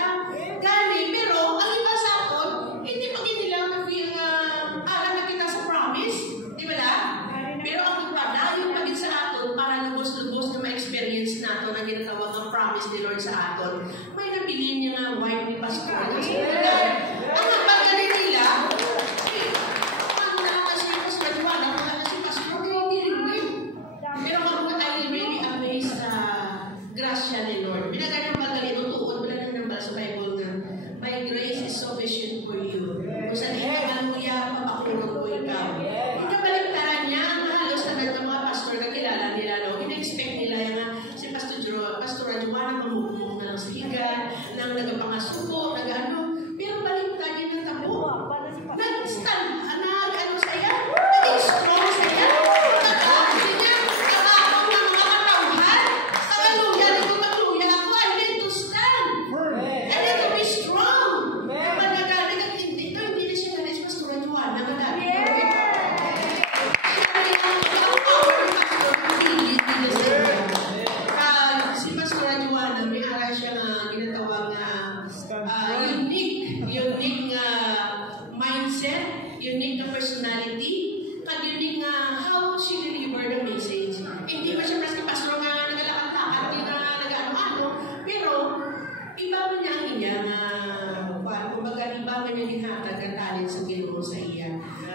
ka. Gani, pero ang iba sa aton, hindi pa nila na-feel na alam na kita sa promise. Di ba na? Pero ang pagdayo pagin sa aton, para lubos-lubos na ma-experience nato na ginatawag ang promise ni Lord sa aton. May nabilin niya nga wife ni Pastor. Ang napagaling nila, grasya ni Lord. Binagay ng magaling, tutuon pala ng nambal sa Bible na my grace is sufficient for you. Kung saan ikabaluya, papakulong ko ikaw. Ikabaligtaran niya, ang halos na ng mga pastor na kilala nila, no? In-expect nila yung si Pastor Rajuana, mamugmong na lang sa higan, nang nagapangasuko, nag-ano. Pero baligtad yun ng tabo. Nag-stand, nag-ano sa iya, naging strong sa iya.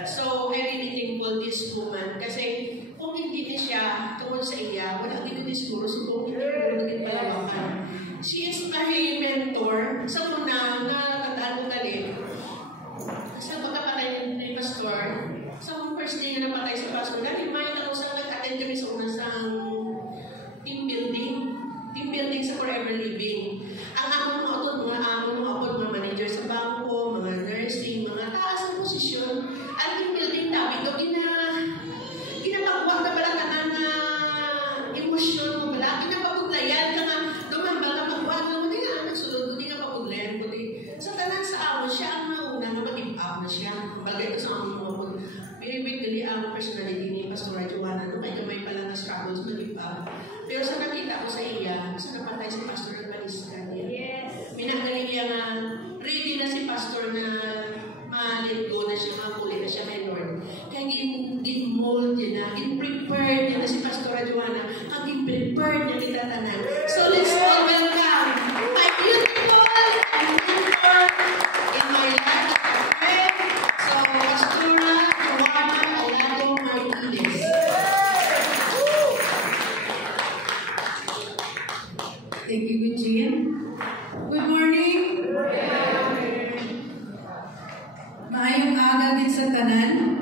So, I really thankful this woman kasi kung hindi na siya tungkol sa iya, wala din siguro hindi ko naging palawakan. She is my mentor. Sa una, nakakandaan ko galing. Sa pagkapatay ni Pastor, sa first day na napatay si Pastor, na-remind ako sa nag-attend kami sa una sa team building sa Forever Living. Ang among mga manager sa bangko, mga nursing, mga taas ang posisyon. Ang team building namin, ito ginapagwag na pala ka na emosyon mo pala. Ginapagpaglayan ka nga, dumambal na pagwag na mo, hindi nga nagsulod, hindi nga pagpaglayan ko. Sa tanan sa amon, siya ang nauna na mag-give up na siya. Bagay ko sa amon mo. Binibig dali ang personality ni Pastor Rajuana, no? Kaya may pala na struggles mag-give up. Pero sa nakita ko sa iya, sa napatay si Pastor Baliscan niya. Yes. Minagaling niya nga, ready na si Pastor na ma-let go na siya, mapuli na siya kay Lord. Kaya gin-mold niya na, gin-prepared niya na si Pastor Rajuana, ang gin-prepared niya kita tanan. So let's all welcome my beautiful mentor in my life. Okay? So, Pastor Rajuana Alado Martinez. Thank you, Eugene. Good morning. Maayong aga din sa tanan.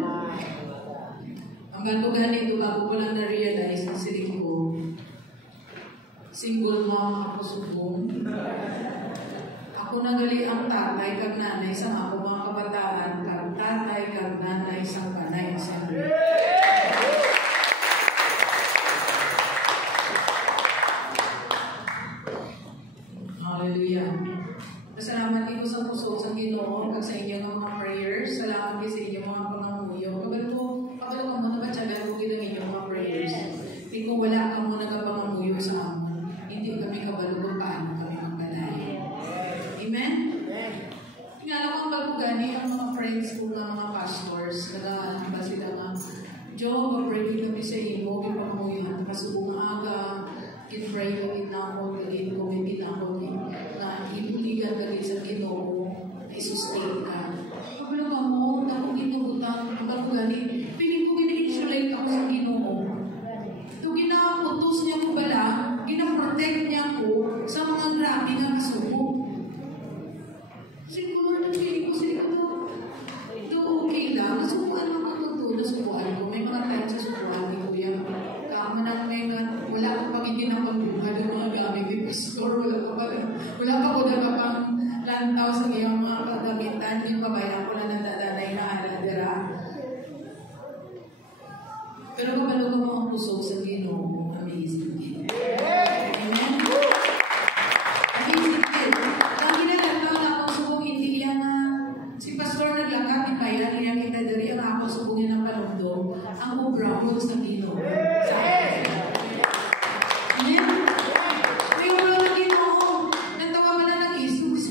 Ang gatugan nito, bago ko lang na-realize ang sarili ko. Single mom ako subong. Ako nagali ang tatay kag nanay sa ako mga kabataan, kag tatay kag nanay sa kanay assembly. Hallelujah. Pasalamat ko sa puso sa Ginoo kag sa inyong mga prayers. Salamat din sa inyong mga pangamuyo. Kabalo ka mo nagatsagan ko gid ang inyong mga prayers. Di ko wala ka mo nagapangamuyo sa amon. Hindi kami kabalo kung paano kami magbalay. Amen? Nga lang ang bagugani ang mga friends ko ng mga pastors. Nagaan ba sila nga, Joe, mag-pray kami sa iyo, gipangamuyo at kasubong aga, gin-pray kami na ako, gin-comment ako na inuligan ka sa Ginoo na isustain ka. Kapag ka mo, na kung ginugutan, pagkagani, piling ko gina-insulate ako sa Ginoo. Ito ginaputos niya ko bala, gina-protect niya ko sa mga grabe na kasubo. Siguro na piling ko sila ito okay lang. Nasubuan mo ko ito, nasubuan ko. May mga time sa subuan ni Kuya. Kama na ngayon, wala ko pang hindi na pagbuhan ng mga gamit ni Pastor. Wala pa ko na pang lantaw sa iyong mga kagamitan. Hindi pa bayan ko na nadadanay na aladera. Pero kapalo ko mga pusok sa Ginoo, amazing din. Amen? Amazing din. Ang ginalataw na akong subong hindi yan na si Pastor naglakad, kaya niya kita dari ang akong subongin ng panugdong ang ubrahon sa Ginoo. Amen? May ulo na Ginoo. Nantawa man na nag-isip si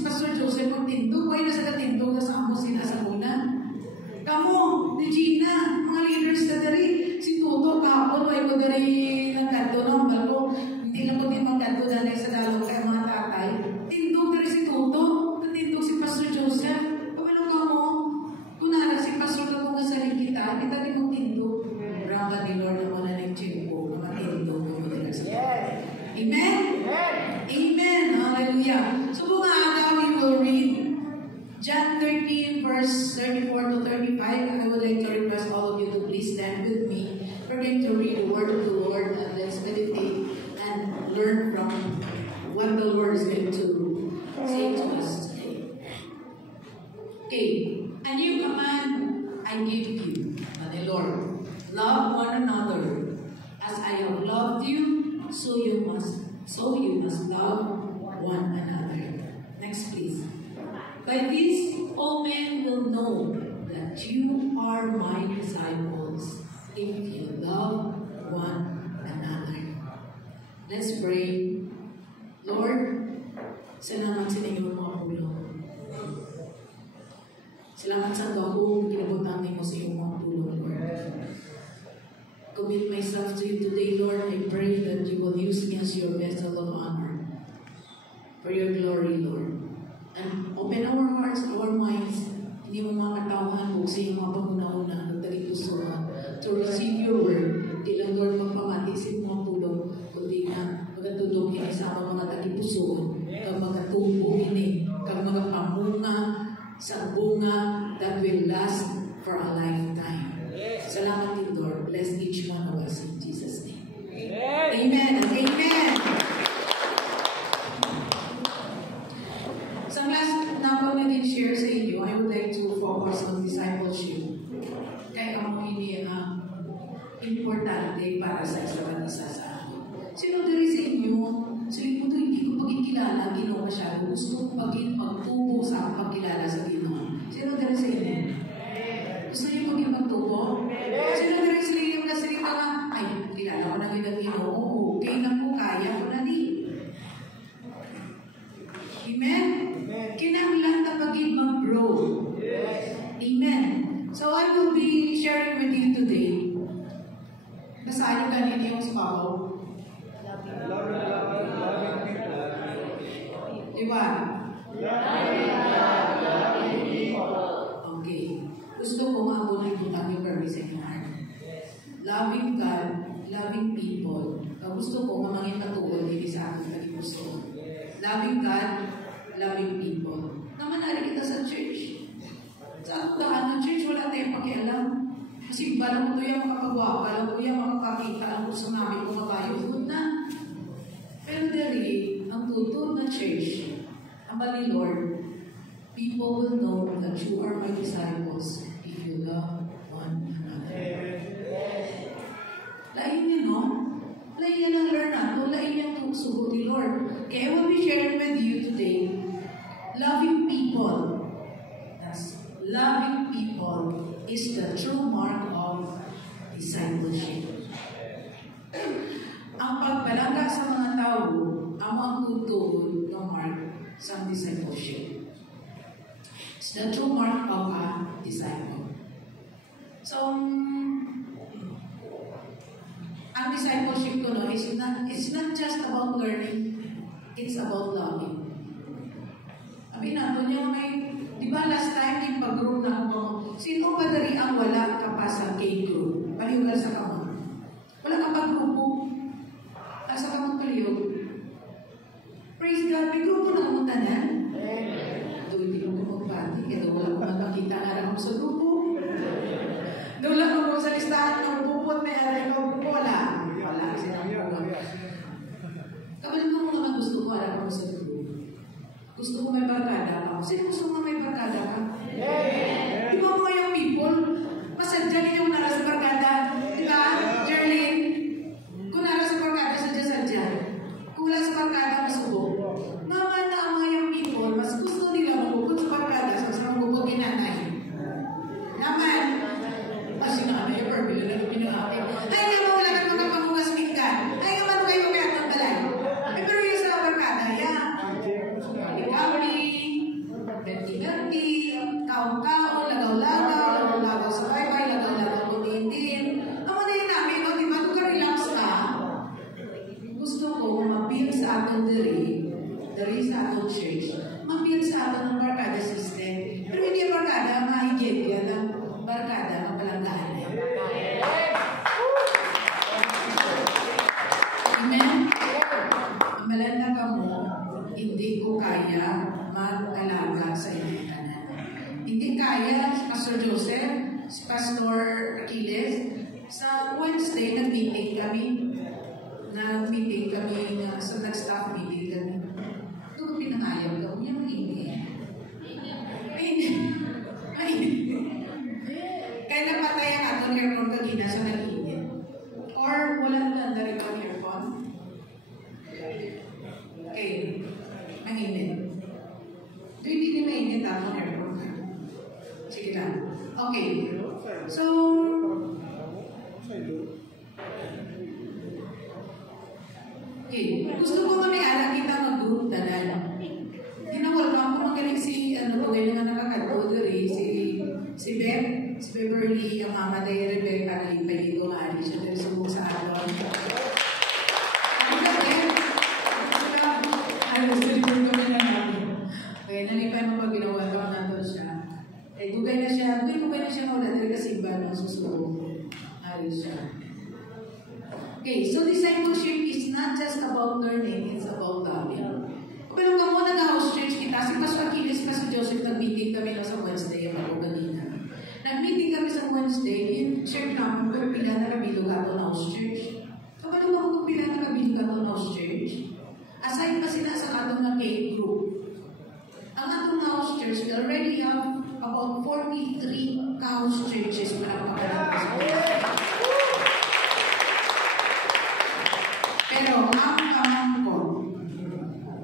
verse 34 to 35, I would like to request all of you to please stand with me. We're going to read the word of the Lord and let's meditate and learn from what the Lord is going to say to us today. Okay, a new command I give you, the Lord. Love one another. As I have loved you, so you must love one another. Next, please. By this, all men will know that you are my disciples if you love one another. Let's pray. Lord, salamat sa inyong mga pulong. Salamat sa gahong ginabot mo sa iyong mga pulong, Lord. Commit myself to you today, Lord. I pray that you will use me as your vessel of honor for your glory, Lord. And open our hearts, our minds, hindi mo mga katauhan mo sa iyong mga paguna-una at talitusuhan to receive your word. Di lang, Lord, magpamati sa iyong mga pulong, kundi na magatulong ini sa mga talitusuhan, kag magatubo ini, kag mga pamunga sa bunga that will last for a lifetime. Salamat din, Lord. Bless each one of us in Jesus' name. Amen and amen. Sa last na ako na din share sa inyo, I would like to focus on discipleship. Kaya ako ini importante para sa isa't isa sa akin. Sino diri sa inyo, sino po hindi ko pagkikilala, Ginoo masyado. Gusto ko magtubo sa pagkilala sa Ginoo. Sino diri sa inyo? Gusto niyo maging magtubo? Sino diri sa inyo kasi mga, ay, kilala ko na Ginoo, okay na po, kaya ko na din. Amen? Kinahanglan na paging mag-grow. Amen. So I will be sharing with you today. Basahin nyo ganito yung sabaw. Diba? Okay. Gusto ko maabunin ko lang yung purpose in your heart. Loving God, loving people. Gusto ko mamangin matuon din sa akin na gusto. Loving God, loving people. Namanari kita sa church. Sa daan ng church, wala tayong pakialam. Kasi balang mo ito yung makapagawa, balang mo yung makapakita ang gusto namin kung magayod na. Pero dali, ang tutod na church, ang bali Lord, people will know that you are my disciples if you love one another. Lain niya, no? Lain niya ng learn nato, lain niya itong sugot ni Lord. Kaya I will be sharing with you today, loving people. That's loving people is the true mark of discipleship. Ang pagbalangga sa mga tao, ang tutulog ng mark sa discipleship. It's the true mark of a disciple. So, ang discipleship ko no, it's not just about learning, it's about loving. Sabi nato niya may, di ba last time yung pag-group na ako, sino ba dari ang wala ka pa sa K-group? Paliwala sa kamon. Wala ka pa grupo. Asa kamon paliyog. Praise God, may grupo na kamunta na. Doon hindi ko magpati, kaya wala ko magpakita nga lang ako sa grupo. Doon lang ako sa listahan ng grupo at may aray ko grupo. Wala. Wala kasi na grupo. Kapag mo naman gusto ko, alam ko sa grupo. Gusto ko may barkada ka. Sino gusto mo may barkada ka? Di ba mo yung people? Masadya ninyo kung nara sa barkada. Di ba, Jerlyn? Kung nara sa barkada, sadya-sadya. Kung wala sa barkada, masubo. Mama na ang mga yung people, mas gusto nila magubog sa barkada sa magubog inanay. Naman. Kasi na ano yung parbilo na pinangati. Ay, nga mo wala ka mga pangungasmit ka. Ay, nga man kayo kaya ng balay. Ay, pero yung sa barkada, yan. Kami, ganti-ganti, kaong-kaong, lagaw-lagaw sa bye-bye, lagaw-lagaw ko din. Ang mga yun namin, no, di ba, kung ka-relax ka, gusto ko mapil sa atong dari sa atong church, mapil sa atong ng barkada system. Pero hindi yung barkada, mahigit yan ang barkada, ang palanggaan na yan. Amen? Malanda ka mo, hindi ko kaya mag-alaga sa inyong tanan. Hindi kaya si Pastor Joseph, si Pastor Achilles, sa Wednesday, nag-meeting kami. Sa nag-staff meeting kami. Ito ko pinangayaw daw niya, mainit. Kaya napatay ang atong aircon kagina sa nag-init. Or wala na rin ang aircon. Okay, mainit. Do hindi na mainit atong aircon ka? Sige lang. Okay. So, okay. Gusto ko kami alam kita mag-group tanan. Welcome ko magaling si tugay na nakakadodori, si Beth, si Beverly, ang mama dahil rin kalipay dito nga ali siya dahil subok sa aton. Ano ka, Beth? Gusto rin kami na namin. Kaya nalipay mo pag ginawa nato siya. Dugay na siya na wala dahil kasi iba ng susunod. Ali siya. Okay, so discipleship is not just about learning, it's about loving. Pero kung muna nag-house church kita, si Pastor Achilles, Pastor Joseph, nag-meeting kami na sa Wednesday, ako kanina. Nag-meeting kami sa Wednesday, yung church namin, pero pila na kabilog ato na house church. So, paano ako kung pila na kabilog ato na house church? Aside pa sila sa atong na K group. Ang atong house church, we already have about 43 house churches para makakalapos sa pero ang kamangkon,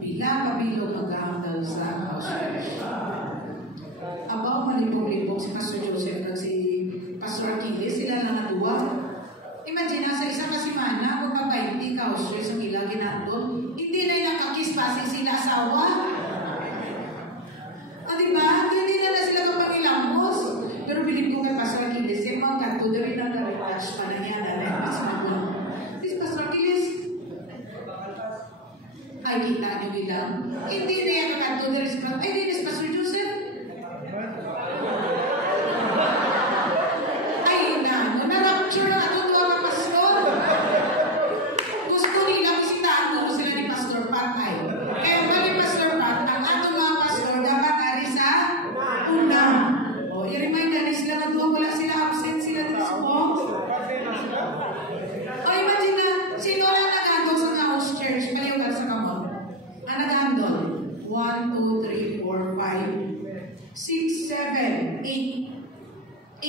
pila kabilog mag-aandal sa house church. Abaw malipong-lipong si Pastor Joseph at si Pastor Achilles, sila lang natuwa. Imagine, sa isang kasimana, kung pa-20 house church ang ilang ginandun, hindi na yung nakakispasin sila asawa. Diba? Hindi na sila kapag-ilambos. Pero bilib ko kay Pastor Achilles, yung mga kanto na rin ang na-retouch pa na niya na this Pastor Achilles, ay kita nyo bilang. Hindi na yung kanto na rin sa ay, hindi na si Pastor Joseph. Ay, na-rapture na ito doon ang pastor. Gusto nila bisitahan ko sila ni Pastor Pat ay. Kaya bali Pastor Pat, ang atong mga pastor dapat ari sa una. O, i-remind na sila na doon wala sila absent sila dito sa home. O, imagine na, sino na nag-handle sa house church? Paliw ka sa kamon. Ang nag-handle? 1, 2, 3, 4, 5, 6, 7, 8,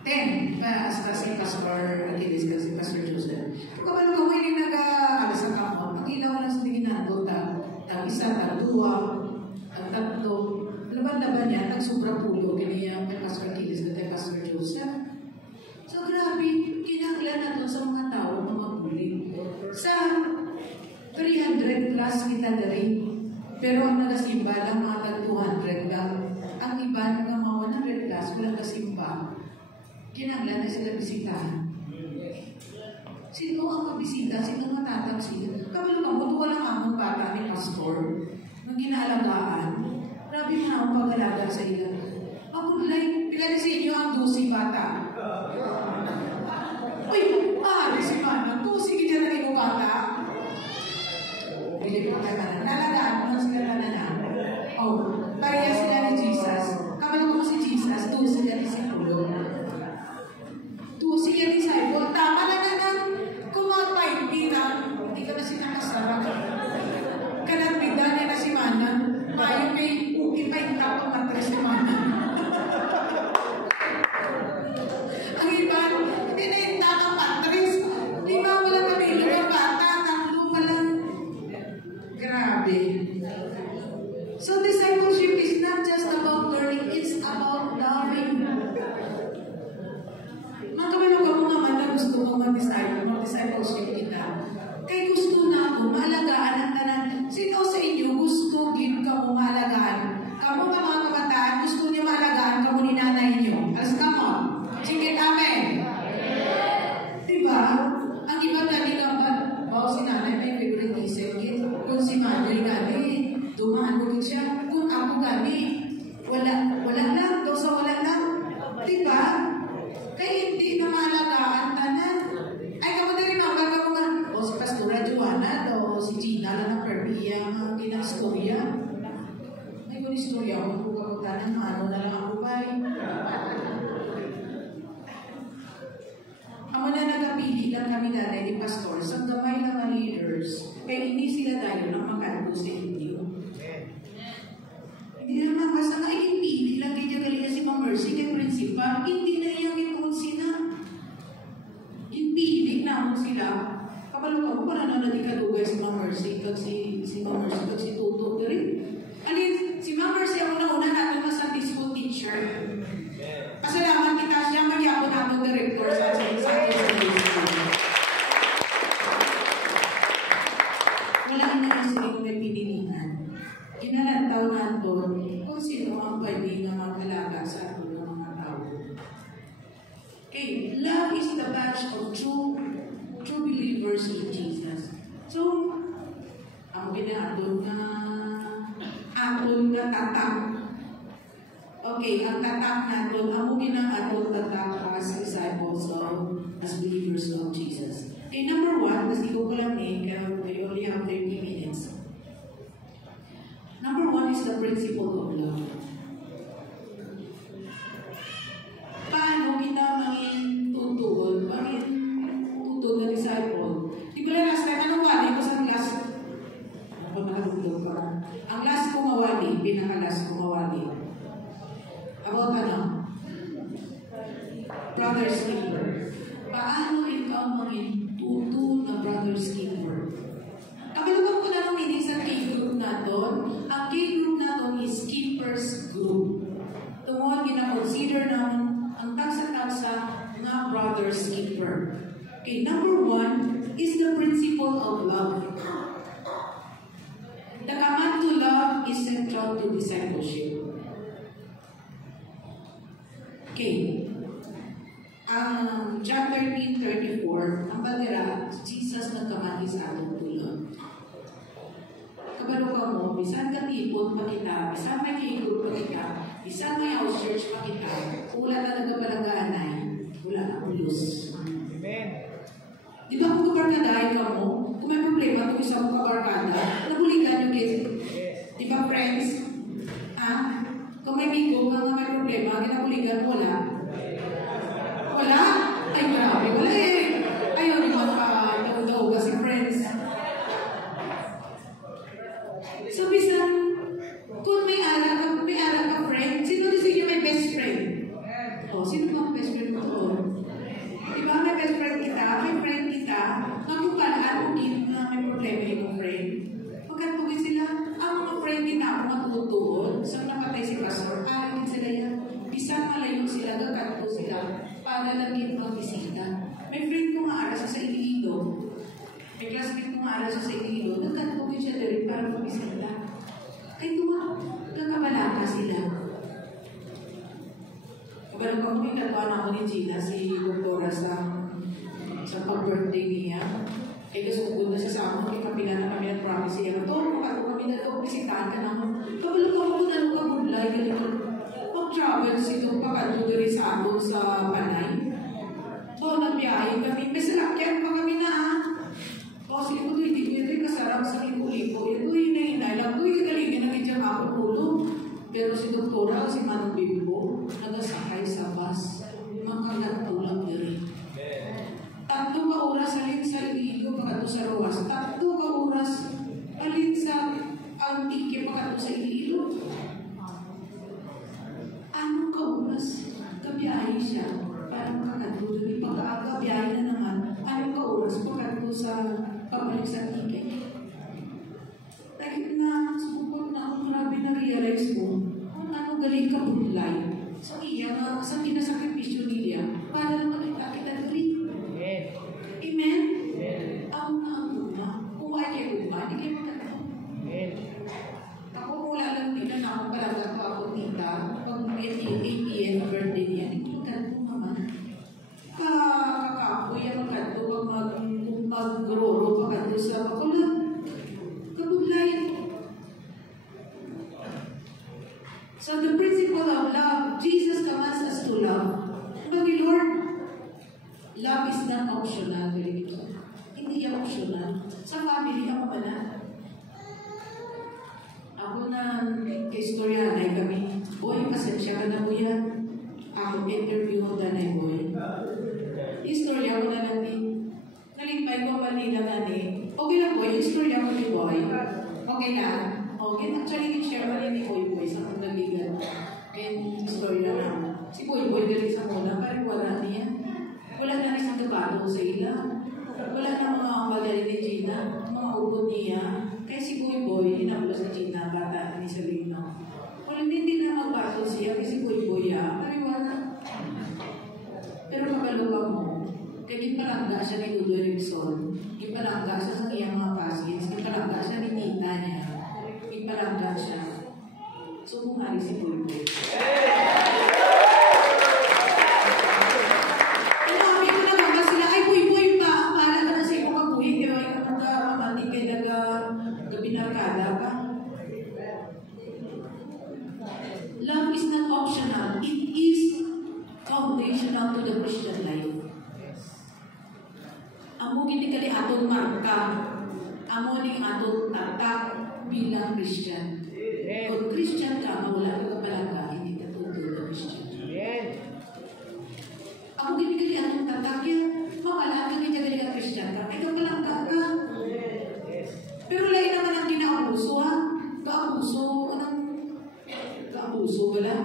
10. Basta si Pastor Achilles kasi si Pastor Joseph. Kung kapag kawin yung nag-alas sa kamon, ang ilaw lang sa tingin ang isa, ang dua, ang tatlo, laban-laban yan, nag-sobra pulo, ganyan kay Pastor Achilles at kay Pastor Joseph. So, grabe, kinakailan na ito sa mga tao na magbuli. Sa 300 plus kita na rin. Pero ang nagasimba lang mga tag-200 lang. Ang iba ng mga 100 plus, walang kasimba. Kinakailan na sila bisitahan. Sino ang mabisita? Sino ang matatag sila? Kapag mabuto walang among bata ni Pastor, nang ginaalagaan, grabe mo na akong pag-alaga sa ila. Ako, pila sa inyo ang 12 bata. Uy, si Mana, 12 kita na rin bata. Pili ko kayo na. Nalagaan mo na sila na. Oh, pareha sila ni Jesus. Kapag mo si Jesus, 12 sila ni Sipulo. 12 sila ni Sipulo. Tama na. Kung mga 5 na, hindi ka na sinakasarap. Kanagbidan niya na si Mana. Mayo may uki pa yung tapang matres si Mana. Ang iba, hindi na yung tapang matres. Di ba wala kami ilang bata? Tatlo pa lang. Grabe. So discipleship is not just about learning, it's about loving. Magkabalo ka mo naman na gusto kong mag-discipleship kita. Kaya gusto na ako, maalagaan ang tanan. Sino sa inyo gusto din ka mo maalagaan? Kamu nga mga kabataan, gusto niyo maalagaan ka mo ni nanay niyo. Alas ka mo. Sige, amen. Diba? Ang iba dali lang ba? Wow, si nanay may favoritism. Kung si mother gani, dumaan ko siya. Kung ako gani, wala lang. Daw sa wala lang. Diba? Kaya hindi na maalagaan tanan. Ay, kapag na rin ka mo nga, o si Pastora Joanna, o si Gina lang na Perbia, ang ginang istorya. Ay, kung istorya, huwag ko ng ano na lang ako ba? Amo na nagapili lang kami dati ni Pastor sa gamay ng mga leaders. Kaya hindi sila tayo ng makanto sa inyo. Hindi naman basta nga ipili lang kaya galing si Ma'am Mercy kay principal. Hindi na iyang ipunsi na. Ipili na mo sila. Kapalo ka mo, parang na kadugay si Ma'am Mercy kag si Ma'am Mercy kag si Tuto. Alin, si Ma'am Mercy ang una natin na Sunday school teacher. Pasalamat kita siya, magyapon natin director sa Sunday school. Wala na silang may pinilihan. Kinalantaw natin kung sino ang pwede na mag-alaga sa atin ng mga tao. Okay, love is the badge of true believers in Jesus. So, ang pinaaton na aton na tatak. Okay, ang tatak natin, ang ginaaton tatak as disciples of, as believers of Jesus. Okay, number 1, kasi ko lang kaya we only have 30 minutes. Number 1 is the principle of love. Paano kita tutuon na disciple? Di ba na last time, anong wali ko sa class? Ako nakatulog pa. Ang last ko mawali, pinaka-last ko mawali. About ano? Brother's keeper. Paano ikaw maging tuto na brother's keeper? Kabilugan ko na nung meaning sa K-group natin. Ang K-group natin is keeper's group. Tungkol gina-consider namin ang tagsa-tagsa na brother's keeper. Okay, number 1 is the principle of love. The command to love is central to discipleship. Okay. John 13:34, ang bandera, Jesus nagkamali sa atong tulong. Kabalo ka mo, bisan ka tipon pa kita, bisan may kigod pa kita, bisan may house church pa kita, wala na nagapalaganay, wala na pulos. Amen. Di ba kung kabarkadahin ka mo, kung may problema kung isang kabarkada, nabuligan yung kids. Di ba friends? Kung may bigo ka nga may problema, kinabuligan mo, wala? Wala? Ay, grabe. Wala eh. Ayaw rin maka-daw kasi friends. So, bisan, kung may ara ka friend, sino din sige may best friend? Sino ba ang best friend mo to? Diba may best friend kita, may friend kita, magkukalaan kung din na may problema yung friend. Pagkatugin sila, ang mga friend kita ako matutuon, sa napatay si Pastor, din sila yan. Bisan malayo sila, gaganto sila, para lang yung magbisita. May friend ko nga aras sa Iloilo. May classmate ko nga aras sa Iloilo. Nagkatugin siya din para magbisita. Kaya nagkabalata sila. Kabalang ko kung inatuan ako ni Gina, si Doktora sa pag-birthday niya. Kaya kasugod na siya sa amin, kaya kapila na kami nag-promise siya. Ito, kami na ito, bisitahan ka naman. Kabalang ko kung ano ka bulay, ganito. Mag-travel sito pagkado diri sa amin sa Panay. So, nagbiyahe kami. May salakyan pa kami na. Sige ko ito kasarap sa lipo-lipo. Ito yung nahinay lang. Ito yung galigin na kityan ako ulo. Pero si Doktora, si Manong Bimbo, nagasakay sa bus. Makagatulang diri. 3 ka oras alin sa Iloilo pagkado sa Roas. 3 ka oras alin sa Antique pagkado sa Iloilo. Anong kauras? Kabiyahe siya para makakatuloy. Pagkaaga, biyahe na naman. Anong kauras? Pagkatuloy sa pabalik sa ticket. Dahil na, subukot na ako, grabe na-realize ko kung ano galing ka bulay. So, iya, sa pinasakripisyo niya, para naman kita galing. Amen? Ang una, kung ay kayo ba, hindi Okay na. Okay, actually, share pa rin ni Boy Boy sa pagdagigan. And story na lang. Si Boy Boy galing sa muna, parang wala niya. Wala na isang gabato sa ila. Wala na mga magaling ni Gina, mga ubod niya. Kaya si Boy Boy, hinapos ni Gina, bata ni Salino. Wala hindi na magbato siya, kasi si Boy Boy, parang wala. Pero magaluwa mo, kaya gipalangga siya ni Ludo Erickson, gipalangga siya sa iyang mga paskins, gipalangga siya ni tita niya, gipalangga siya. So, kumari si Boy Boy. Inabi ko na mga sila, ay Boy Boy pa, pahala ka na sa iyong mabuhi, kaya ay kamag-amatik kay nag-binarkada ka. Love is not optional, it is foundational to the Christian life. Amo gini kali atong marka, amo ning atong tatak bilang Christian. Kung Christian ka, wala ka kapalangga, hindi ka tutuloy na Christian. Amo gini kali atong tatak yan, mawala ka gini kali ka Christian ka, ay kapalangga ka. Pero lain naman ang kinaabuso ha, kaabuso, kaabuso wala.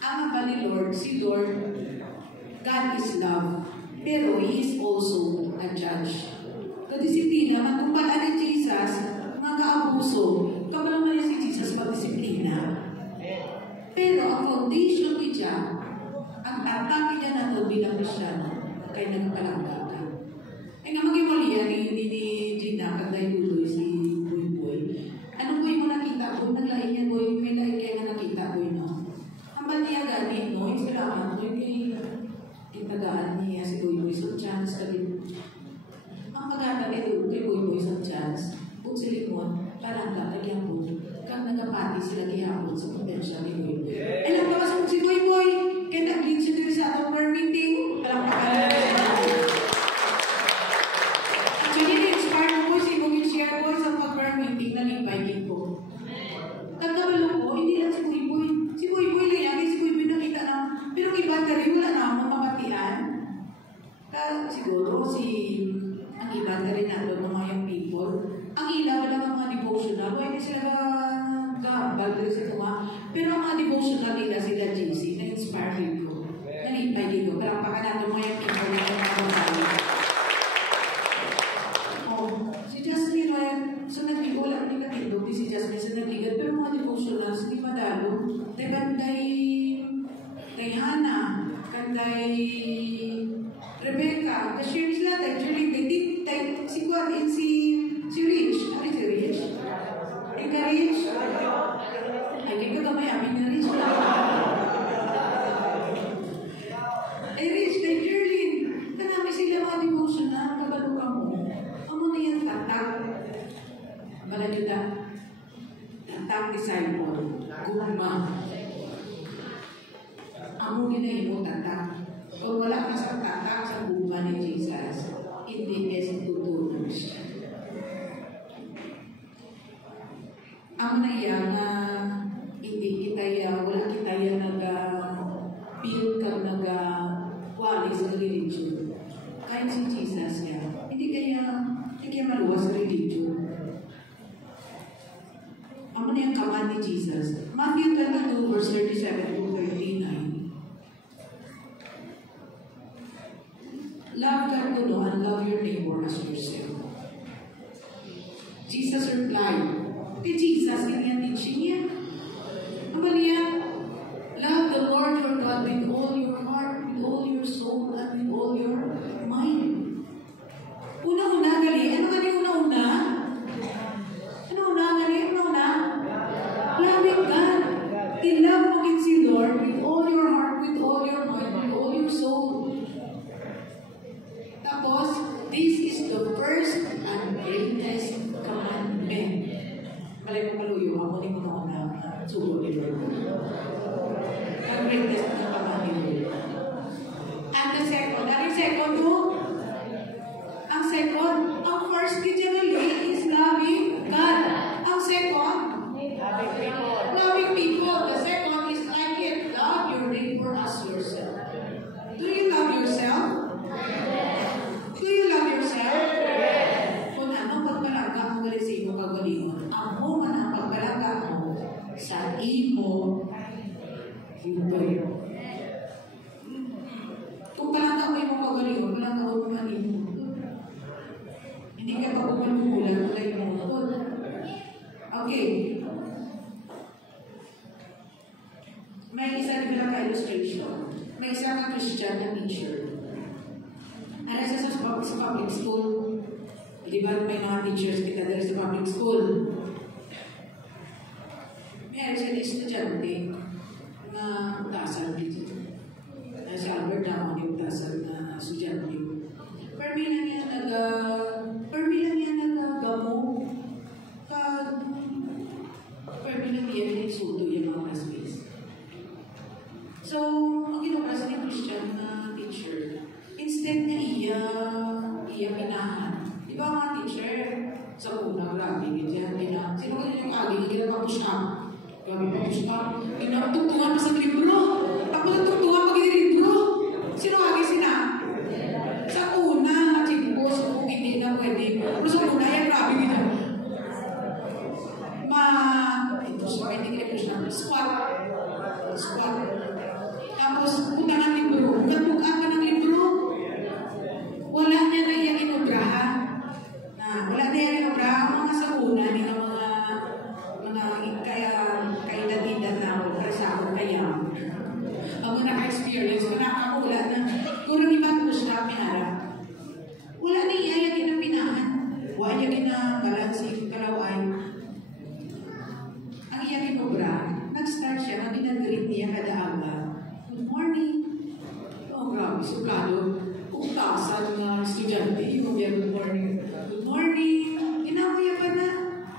Ang ba ni Lord, si Lord, God is love, pero He is also a judge. Kadisiplina, magkumpala ni Jesus, mga kaabuso, kabalo man si Jesus magdisiplina. Pero ang foundation ni Diyan, ang atake niya na ito bilang Kristyano, kaya nagpalangga ka. Ay nga mag-imoliya ni Gina, kagday tuloy si Boy Boy. Ano Boy mo nakita? Boy, naglain niya Boy, may lain kaya nga nakita Boy, no? Niya gani, no? Yung silangan ko, yung itagaan niya si Boy Boy sa chance ka din. Ang pagkata nito, kay Boy Boy sa chance, kung si Limon, parang lagyan po, kang nagapati sila gihapon sa potensya ni Boy Boy. Alam ka ba si Boy Boy? Kaya nag-lead siya dito sa atong prayer meeting, alam ka ka actually, na-inspire mo po si Bugin Share Boy sa prayer meeting na lipay ko. Nagkabalo ko, hindi lang si Boy Boy. Si Boy Boy lang yan, si Boy Boy nakita na, pero iba ka rin, wala na akong mapatian. Siguro, ang iba ka rin nato ng mga yung people, ang ilaw wala ng mga devotional, pwede sila gambal rin sa tunga, pero ang mga devotional nila sila JC, na-inspire ko, nalipay dito, pero paka nato mga yung people na mga si Jasmine, so nag-igo lang ni Katindog, si Jasmine sa nag-igat, pero mga devotionals, hindi madalo. Kanday Hannah, kanday Rebecca, kasi sila, actually, si Juan, si Rich, ano si Rich? Ika Rich? Ay, kaya gamay amin na Rich. Ay, Rich, kay Jerlyn, kanami sila mga devotional, kabalukan mo. Amo na yan, tatak. Malalita, tatak disciple, guma. Amo ginahimo tatak. Kung wala ka sa tatak sa guma ni Jesus, hindi kasi tutulong siya. Amo na yan na hindi kita yan, wala kita yan nag-build ka nag-wali sa religion. Kahit si Jesus yan, hindi kaya maluwas sa religion. Amo na yung kaman ni Jesus. Matthew 22 verse 37 to 39. Love God to know and love your neighbor as yourself. Jesus replied, kay Jesus, ganyan teaching niya. Ang baliya, love the Lord your God with all your heart, with all your soul, and with all your mind. Una-una, gali. Ano gali una-una? Ano-una, gali? Una-una? Loving God. I-love mo kin si Lord with all your heart, with all your mind, with all your soul. Tapos, this is the first and greatest commandment. Malay mo maluyo, ako ni mga una, sugo ni Lord. Ang greatest na commandment. amo man ang pagpalaga mo sa imo hintoy. Kung palangka mo yung pagaling, palangka mo naman imo. Hindi ka pa kumagugulan, wala yung mga. Okay. May isa din lang ka-illustration. May isa kang Christian na teacher. Ano siya sa public school? Di ba may mga teachers kita dahil sa public school? Meron siya na estudyante na dasal dito. Si Albert na yung dasal na estudyante. Permi lang yan nagamo. Permi lang yan nagsuto yung mga classmates. So, ang ginawa sa Christian na teacher, instead na iya pinahan. Di ba mga teacher, sa una, grabe, ganyan, sino ka yung agi, ginagawa-push up. Grabe pa push up. Ginagawa-tugtungan pa sa libro. Ako nagtugtungan pag libro. Sino agi sina? Sa una, natigpos, kung hindi na pwede. Pero sa una, yan, grabe ganyan. Ito siya, hindi ka-push up. Squat. Tapos, punta ng libro. Nagbukaan ka ng libro. Wala niya na yung inubrahan. Wala na yung inubrahan. Mga sa una, nila mga kaya-edad na ako. Para sa ako kaya. Ang mga naka-experience, wala na. Kung ibang push na pinara. Wala na yung kinapinahan. Wala yung kinabalansi, kalaway. Ang iyang inubra, nag-start siya, ang ginag-greet niya kada aga. Good morning. Oh, grabe, sukado. Kung tasan na estudyante, yung good morning. Good morning. Ginawaya pa na.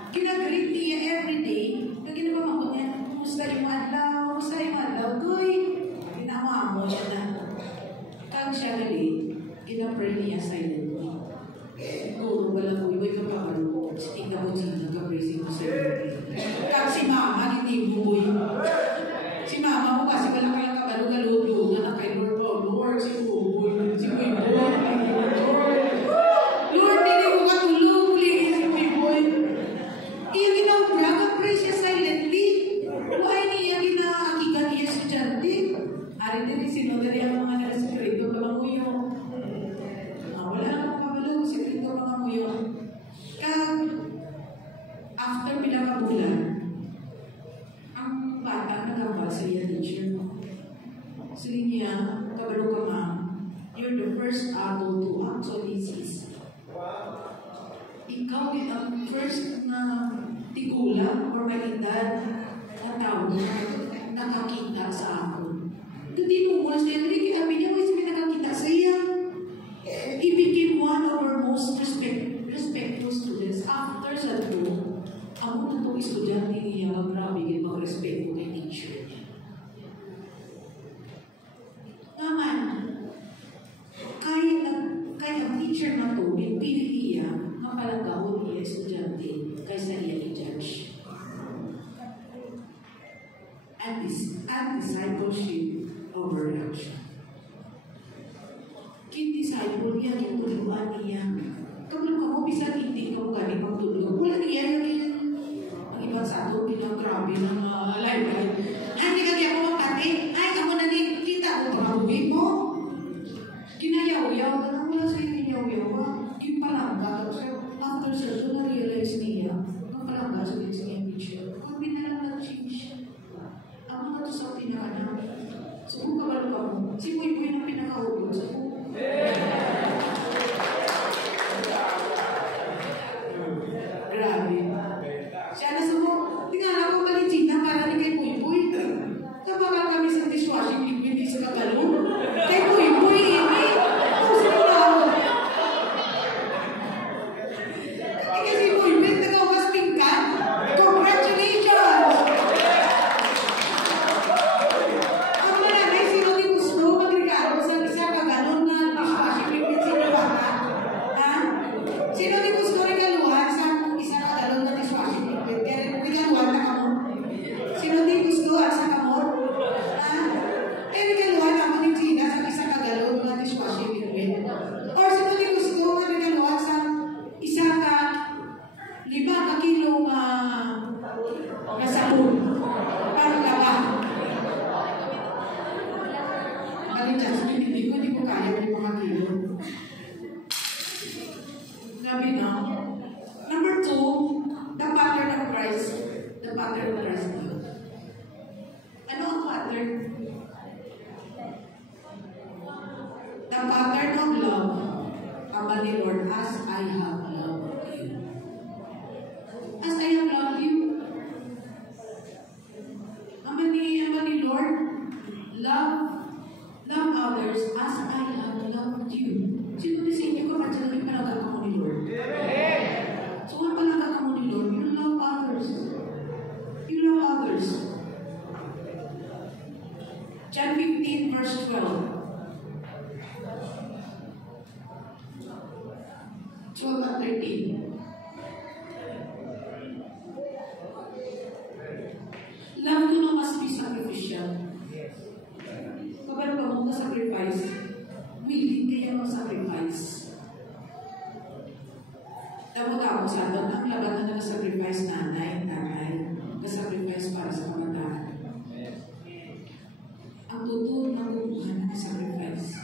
Ginag-greet niya everyday. Naginawa ko niya, kumusta yung adlaw? Kumusta yung adlaw? Goy. Ginawa mo siya na. Kag siya gali, ginapray niya silently. Siguro, wala ko, iba ka pa karo. Sige ka mo siya, nagka-praising mo silently. Kag si mama, hindi mo boy. Si mama mo kasi wala kayang kabalo-galo na kay Lord, si Boy. Lord, hindi ko katulog, please, si Boy. Iya ginawra, nag-pray siya silently. Why niya ginaakigan niya estudyante? Ari din sinodari ang mga nag-secreto mga muyo. Wala akong kabalo, secreto mga muyo. Kag, after pinakabulan, ang bata nagambal sa iya teacher. Sige niya, kabalo ka ma'am, you're the first adult to actually see. Ikaw din ang first na tigulang or kalidad na tao na nakakita sa akin. Hindi mo mo siya, hindi kaya niya, why siya nakakita sa iya? He became one of our most respectful students. After sa ito, ako na itong estudyante niya, grabe yung mag-respeto kay teacher niya. Naman, kaya ang teacher na ito, pinili niya, mapalagawin niya estudyante kaysa niya i-judge. And discipleship over action. Kin-disciple niya, kinutuluan niya. Kapag mo, bisan hindi ko galing magtulog. Wala niya yung ang ibang sa ato, grabe ng live. Hindi ka kaya ko magkati. Ay, ako na din, kita ko pangabugin mo. Kinayaw-yaw, wala sa kinayaw-yaw. Yung palangga, after sa ito, na-realize niya, ang palangga sa din sa teacher. Kung binalang nag-change siya. Ako na ito sa pinaka yung nasabon. Parang laba. Balitas, hindi ko kaya yung mga kilo. Sabi na. Number 2, the pattern of Christ. The pattern of Christ. Ano ang pattern? The pattern of love. Ama ni Lord, as I have loved you. As I have loved you. Ama ni Lord, love others as I have loved you. Sino di sa inyo ko pa dyan palaga ka mo ni Lord? So, ang palaga ka mo ni Lord, you love others. You love others. John 15, verse 12. 12 and 13. Love ko na must be sacrificial. Kapag ka mong sacrifice, willing kaya mag-sacrifice. Tamo-tamo sa doon, ang laban na nag-sacrifice nanay, nag-sacrifice para sa kabataan. Ang totoo ng bubuhan ng sacrifice.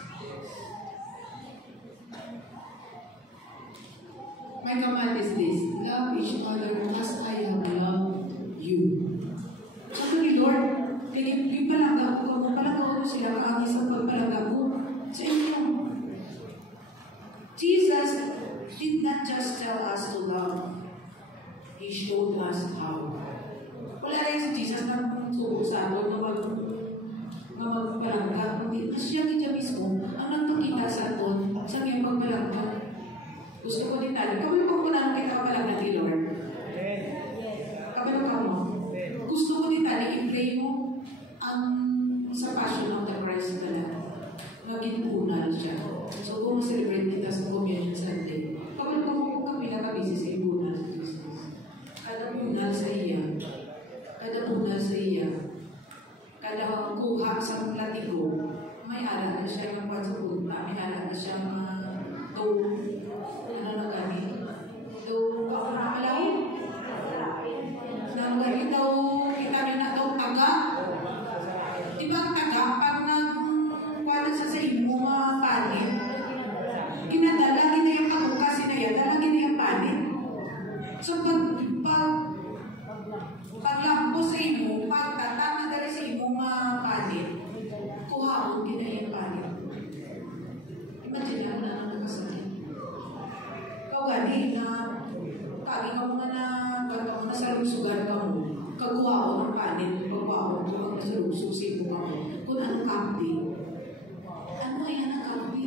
My command is this: love each other as I have loved you. Sabi ni Lord, yung palangga ko, palangga ko sila kaagi sa pagpalangga ko sa inyo. Jesus did not just tell us to love. He showed us how. Wala rin si Jesus na suko sa atin na magpalangga. Hindi na siya kita mismo ang nagpakita sa atin sa kanyang pagpalangga. Gusto ko din tayo. Kami po po namin kita palangga ni Lord. Kami mo. Gusto ko din tayo i-pray mo ang sa Passion of the Christ ka lang. Maging unal siya. So, kung celebrate kita sa Communion Sunday, kami nakabisi sa ibunal sa Jesus. Kada unal sa iya. Kada unal sa iya. Kada kuha sa platigo, may ala na siya ng sa punta. May ala na siya ng ano na gani? Ako na palaw? Nangari daw, kita rin na daw taga. Diba ang taga, pag nagwala sa imo mga panin, kinadala, ginayang pagbuka, sinayadala, ginayang panin. So, paglampo sa imo, pagtatak na dali sa imo mga panin, kuhaon, ginayang panin. Imagine na nakasali. Ikaw gani na kagi ka mga na sa lusugan ka mo, kaguhaon ng panin, pagwaon mo kag sa lusog ka mo, kung anong kampi. Ano yan ang kampi?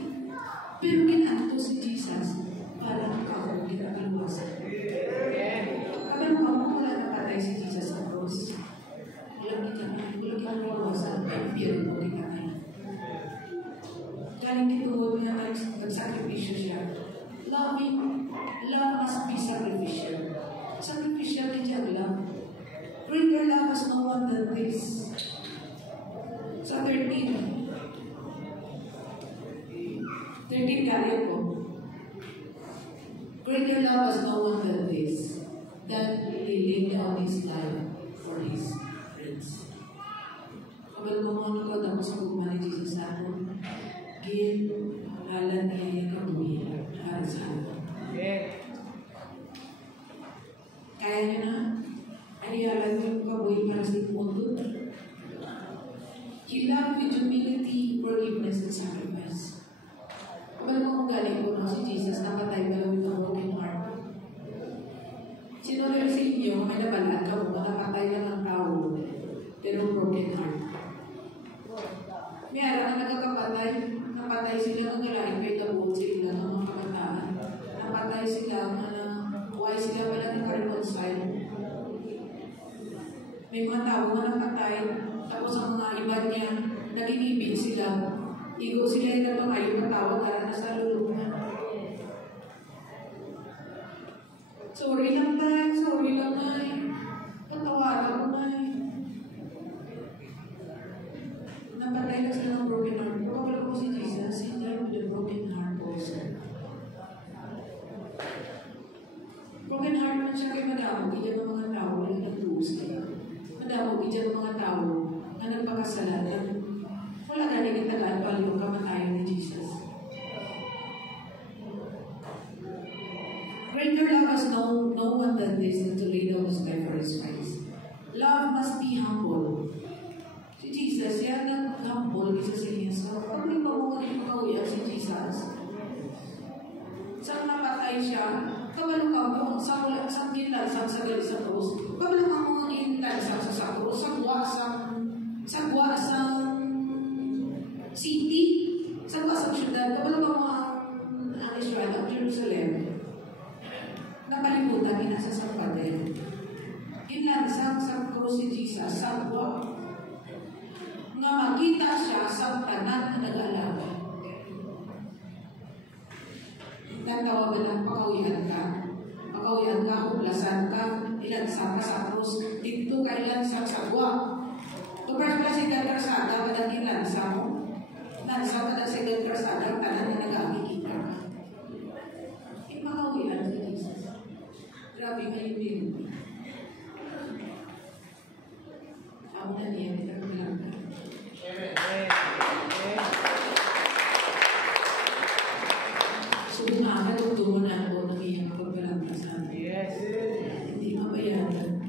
Pero ginanto si Jesus para ikaw ginagaluwasan. Kapag mo wala napatay si Jesus sa cross, walang ginagaluwasan, pero mo ginagaluwasan. Galing dito na nagsakripisyo siya. Love must be sacrificial. Sacrificial din siya love. Greater love has no one than this. Sa 13 kaya po. Greater love has no one than this, that he laid down his life for his friends. Kapag kumunod ko ako sa gugma ni Jesus ako, alam niya yung kabuhian para sa atin. Kaya niyo na, aniyalan niyo yung kabuhian para sa mundo. He loved with humility, forgiveness, and sacrifice. Kapag mo galing ko si Jesus, nakatay ka lang with a broken heart. Sino rin sa inyo, may nabalaan ka mo, nakatay lang ang tao, pero broken heart. May araw na nagkakapatay, napatay sila ng galain, may labot sila ng mga kabataan. Napatay sila, why sila pala nagka-reconcile. May mga tao na napatay, tapos ang mga iba niya, nag-inibig sila. Igo sila yung nagpamayo matawag para nasa lulungan. Sorry lang tayo. Patawaran mo na Napatay lang sila ng broken heart. Kapag ko si Jesus, he died with a broken heart also. Broken heart man siya kay Madamo, hindi His ways. Love must be humble. Si Jesus, yan nag-humble isa sa inyo. So, pag may mamukunin pauwi si Jesus, sa napatay siya, kabalo ka mo, sa kinlansang sa gali sa krus, kabalo ka mo kinlansang sa krus, sa gwa sa city, sa gwa sa syudad, kabalo ka mo ang Israel, ang Jerusalem. Napalimutan, inasa sa pader. Kinlansang sa krus si Jesus, sa gwa, nga makita siya sa tanan na nag-alaga. Tatawagan lang, pakawihan ka, huplasan ka, ilansang ka sa krus, dito ka ilansang sa gwa. Tupras pala si Karsada, padang ilansang mo. Lansang ka si Karsada, tanan na nag-amikita ka. Pakawihan si Jesus. Grabe kayo din. Ako na niya, ito lang ka. Subukan ka kung na ako ng iyong pagbalantasan. Hindi mabayaran.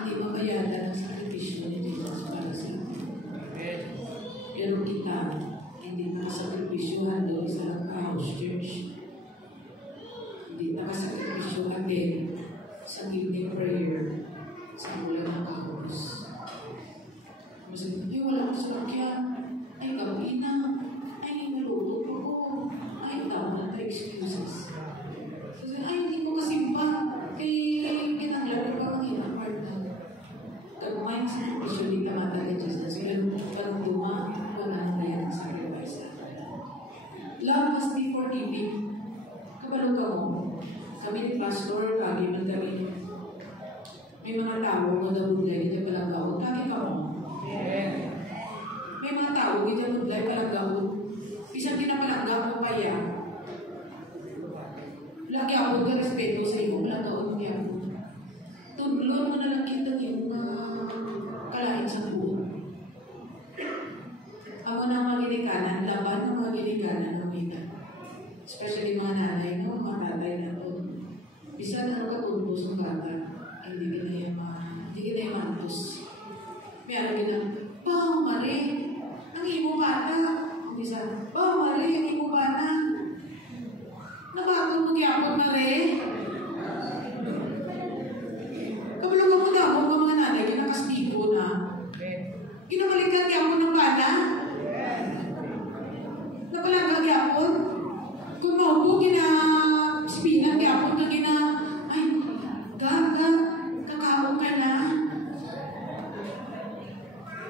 Hindi mabayaran ang sakripisyo ni Jesus para sa atin. Pero kita, hindi nakasakripisyohan doon sa house church. Hindi nakasakripisyohan din sa evening prayer sa mula ng kahos. Masabi, wala ko sa lakyan. Ay, gabi na. Ay, nalulog ako. Ay, tama na excuses. So, ay, hindi ko kasi ba? Kaya kinanglabi pa ang ilang part na. Tagumayin sa usually kamata ni Jesus. Pero pag wala na yan ang sacrifice. Love must be forgiving. Kabalo ka mo. Kami ni Pastor, kami man kami. May mga tao na nabudlay, hindi pala gawin. Taki ka mo. May mga tao, hindi nabudlay, pala gawin. Isang tinapalangga mo pa yan. Lagi ako ka respeto sa iyo, wala taon niya. Tudlon mo na lang kita yung kalahin sa buo. Ako na mga ginikanan, laban ng mga ginikanan ng wika. Especially mga nanay, no? Mga tatay na to. Bisa na nakatulbos ng bata. Hindi kita yung mantos. May alam kita, Mare, ang imo bata. Bisa, Mare, ang imo bata. Nabago mo gyapon, Mare. Kabalo ka mo daw, mga nanay, kinakastigo na. Kinabalikan gyapon ng bata. Napalangga gyapon. Kung maubo, spinang gyapon na ay, gaga, kakao ka na.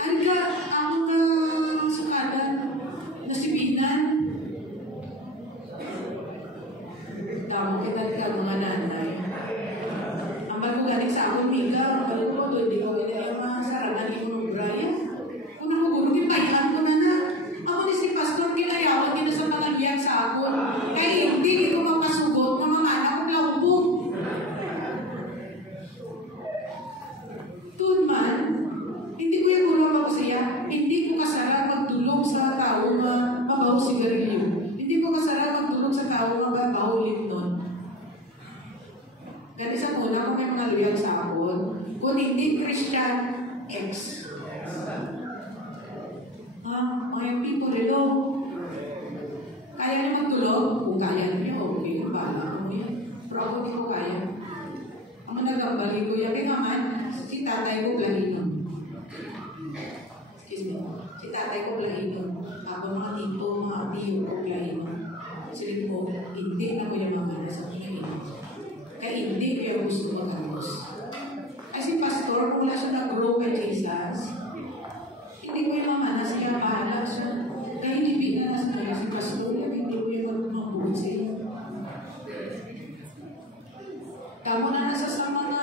Ang sukadan na sibinan. Tama kita ka mga nanay. Ang bago galing sa akong miga, ang bago ko, hindi ko yung mga saranan yung Brian. Kung nakugulugin, payahan ko na. Ako ni si Pastor, kinayawan kita sa panagyan sa akon. Kaya hindi ko mapasugot ng mga anak kong laubog. Tunman, hindi ko yung ulo ako siya. Hindi ko kasara magdulog sa tao na mabaho sigarilyo. Hindi ko kasara magdulog sa tao na mabaho limnon. Kasi sa muna kung may mga luyag sa akon, kung hindi Christian, X. Mga people ilo. Kaya niyo magdulog? Kung kaya niyo, okay. Bala mo yan. Pero ako hindi ko kaya. Ang nagambali ko yan. Kaya naman, si tatay ko Plahino. Excuse me. Si tatay ko Plahino. Ako mga tito, mga tiyo ko Plahino. Sila ko, hindi na ko yung mga nasa Plahino. Kaya hindi ko yung gusto magamos. Kasi pastor, kung wala siya nag-grow kay Jesus, hindi ko yung mga nasa siya bahala siya. Kaya hindi binanas na kasi pastor, hindi ko yung mag-buhod sa iyo. Kamo na nasa sa mga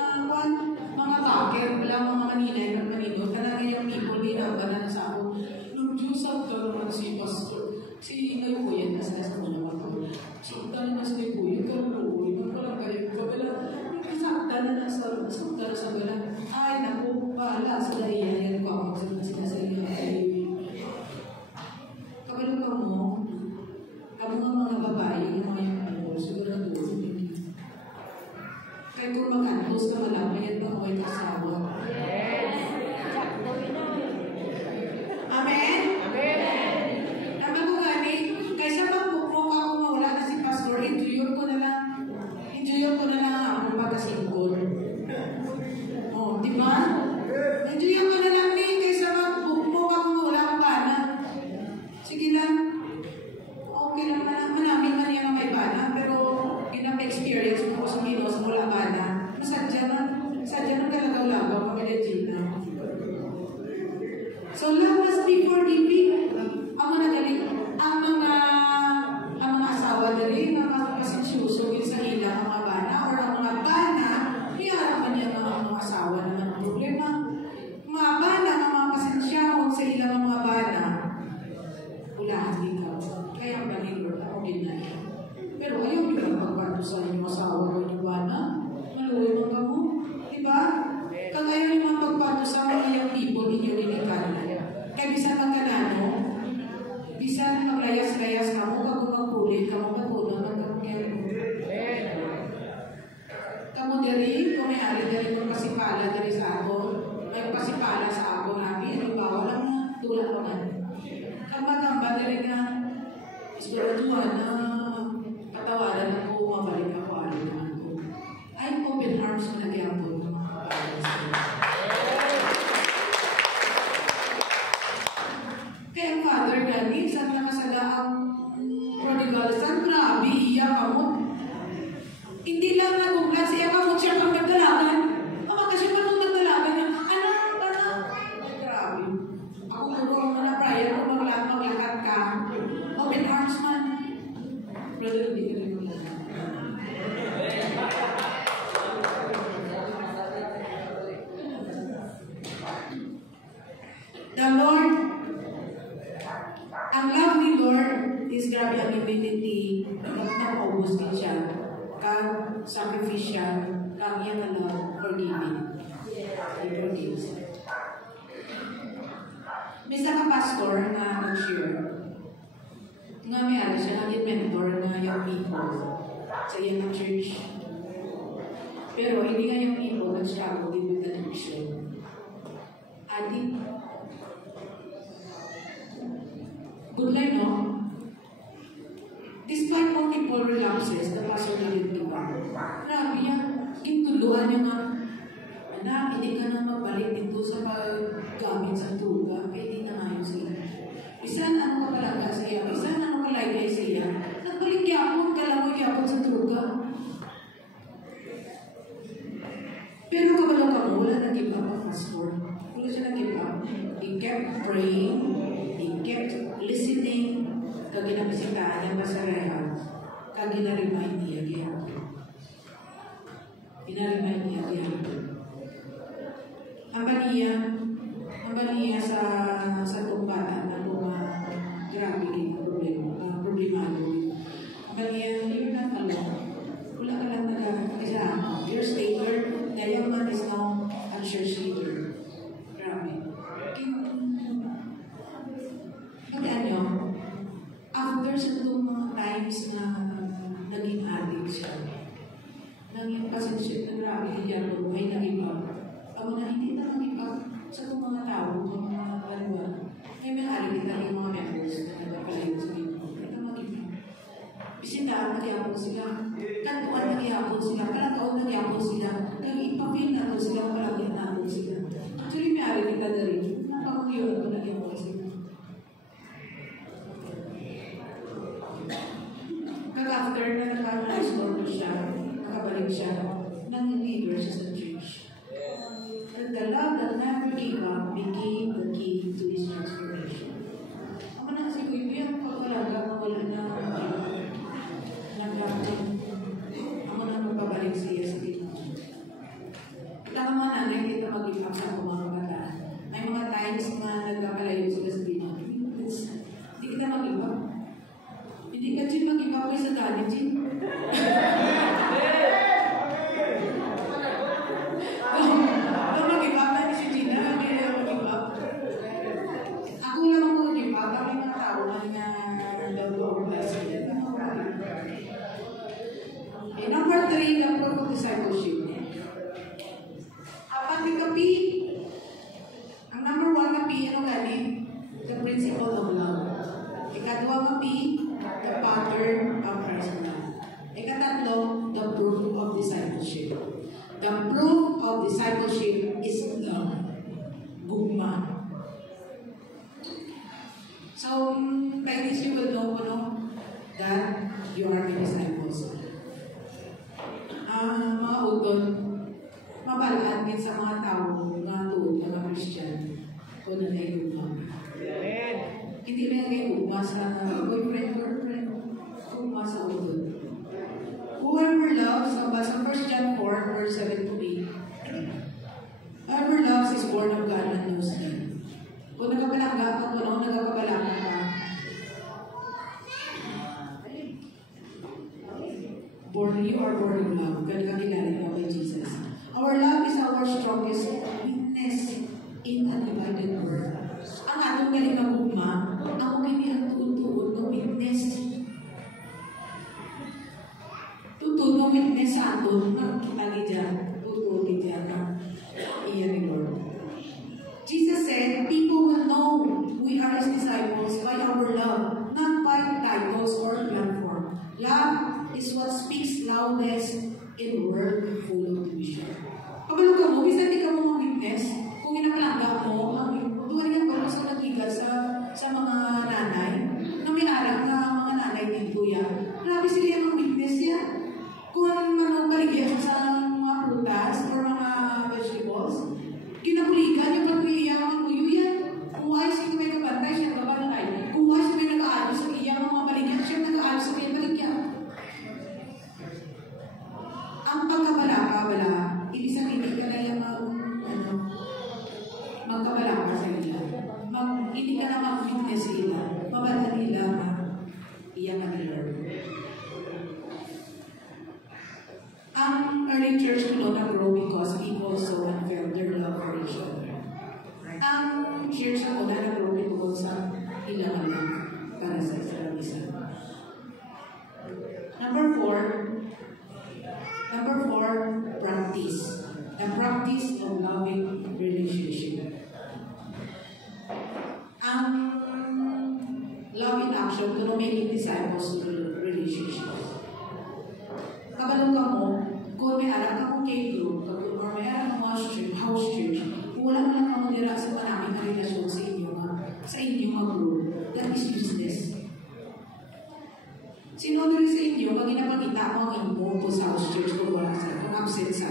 taker, wala mga maninay at maninod, kanang yung people din na sa ako. Nung Diyos ang naman si pastor, si Inay Kuya, nasa sa mga ako. So, tali na sa Kuya, karuloy, magpalang kayo, kabila, sakta na sa gala. Ay, naku, bahala sa daiyan, ko ako sila sa iyo. Kabalo ka mo, kamo nga mga babae, yung mga yung siguro na doon. Kaya kung mag-antos na wala pa yan pag may kasawa. Amen? Amen. Naman ko gani, kaysa magpupok ako mawala na si Pastor, enjoy ko na lang ang pagkasingkod. Oh, di ba? Enjoy ko na lang din, kaysa magpupok ako mawala akong bana. Sige lang. Okay lang na, manamit man yan ang may bana, pero experience mo sa Pinos, wala bana. Sadya na kalagaw-lagaw, pag-legit na. So, love must be forgiving. Ang mga asawa dali, mga pasensyoso sa ilang mga bana, or ang mga bana, hiyarapan niya mga asawa naman ang problema. Mga bana, mga pasensyahon sa ilang mga bana, ulahan ikaw. Kaya ang baligor, ako din na yan. Pero ayaw nyo lang pagpatusan yung asawa ko yung bana. Maluwi mo ka mo. Diba? Kag ayaw nyo lang pagpatusan ang iyong people ninyo nilikan. Kaya bisan magkanano, bisan maglayas-layas ka mo, kag magpulit ka mo, patunan, magkakil. Kamu diri, kung may ari diri kung pasipala diri sa ako, may pasipala sa ako namin, halimbawa lang na tulad ko na. Kambagamba diri nga, isbaraduan na patawaran ako, mabalik ako, alam naman ko. I'm open arms mo nagyapon. Kaya ang father gani, saan nakasala ang prodigal son, grabe, iyak ako. Hindi lang naguglan siya ako, siya pang nagdalagan. Kasi pa nung nagdalagan niya, anak. Grabe. Ako kung na prayer, kung maglakad ka, open arms man. Brother, hindi ka rin the Lord, ang love ni Lord is grabe ang humility, nag-aubos din siya, kag sacrificial, kag yan na love, forgiving. He forgives. May isa ka pastor na nag-share, nga may ala siya, naging mentor na young people sa iyan ng church. Pero hindi nga yung people nag-struggle din with addiction. Addict. Good line, no? Despite multiple relapses, the pastor didn't give up. Grabe yan. Gintuluan niya nga, anak, hindi ka na magbalik dito sa paggamit sa droga, kaya hindi na ngayon sila. Bisan ano ka talaga sa iya, bisan ano ka lagay sa iya, nagbalik yapon ka lang yapon sa droga. Pero kabalo ka mo, wala nag-give up ang pastor. Wala siya nag-give up. He kept praying, he kept listening, kag ginabisitahan niya pa sa rehab, kag ginaremind niya gihapon. Ginaremind niya gihapon. Ang baniya sa tumbatan na grabe yung problemado. Ang baniya, you're not alone. Wala ka lang nag-isa. Your stater, the young man is now a church leader. Grabe. Pagkaan nyo, after sa itong mga times na naging addict siya, naging pasensya na grabe niya po, ay naging up. Ako na hindi na naging up sa itong mga tao, mga kalwa. May may-ari kita yung mga members na nagpapalayo sa dito. Ito maging up. Bisitaan nagyapon sila. Kantuan nagyapon sila. Kalataon nagyapon sila. Nag-ipapil na ito sila. Palagyan na ito sila. Actually, may-ari kita na rin. Napakagyon ito nagyapon sila. Kag-after na naka-restore siya, nakabalik siya, naging leader siya sa church. And the love that never gave up became the key to his transformation. Ako na kasi kuya, yung pagkalaga na wala na nagkakot. Ako na magpabalik siya sa dito. Kita ka mga nanay, kita mag-give up sa mga kabataan. May mga times na nagkakalayo sila sa dito. Hindi kita mag-give up. Hindi ka Jim mag-give up sa dali, Jim. discipleship is love. Gugma. So, by this you will know that you are my disciples. Mga utod, mabalaan din sa mga tao nga tuod, mga Christian, kung na gugma. Hindi na gugma sa boyfriend, girlfriend, gugma sa utod. Whoever loves, sa 1 John 4, verse 7 to 8, whoever loves is born of God and knows God. Kung nagkabalangga ka, kung nagkabalangga ka, you are born of love. Kilala mo by Jesus. Our love is our strongest witness in a divided world. Ang atong galing na gugma, ang kini ang tutuon ng witness. Tutuon ng witness sa aton, kita dyan, tutuon dyan na iyan ni Lord. Jesus said, people will know we are His disciples by our love, not by titles or platform. Love is what speaks loudest in a world full of division. Kabalo ka mo, bisa di ka mo witness, kung inapalangga mo, doon rin ang sa nagiga sa mga nanay, na may aral na mga nanay din kuya. Grabe sila yung witness yan. Kung baligyan sa mga prutas or mga vegetables, kinapuligan yung pagpilihan ng kuyo yan. Kung wais ito may kabantay, siya kabalangay. Kung wais may nag-aalos sa iyang mga baligyan, siya nag-aalos sa iyang baligyan. Ang pagkabala-kabala, ibig sabihin ka na yung magkabala ka sa ila. Hindi ka na mag-witness sa ila. Mabala nila iyan na Lord. Ang early church no nag-grow because people so unfelt their love for each other. Ang church na nag-grow because sa ilang lang para sa isa't isa. Number 4, practice. The practice of loving relationship. Ang love in action, kung making disciples of relationships. Kabalo ka mo, kung may alam ka mong K-group, or may alam ka house church, kung wala mo lang ka mong nila sa maraming na relasyon sa inyong mga group, that is useless. Sino din sa inyo, pag inapagkita mo ang inyo po sa house church, kung wala sa, kung absent sa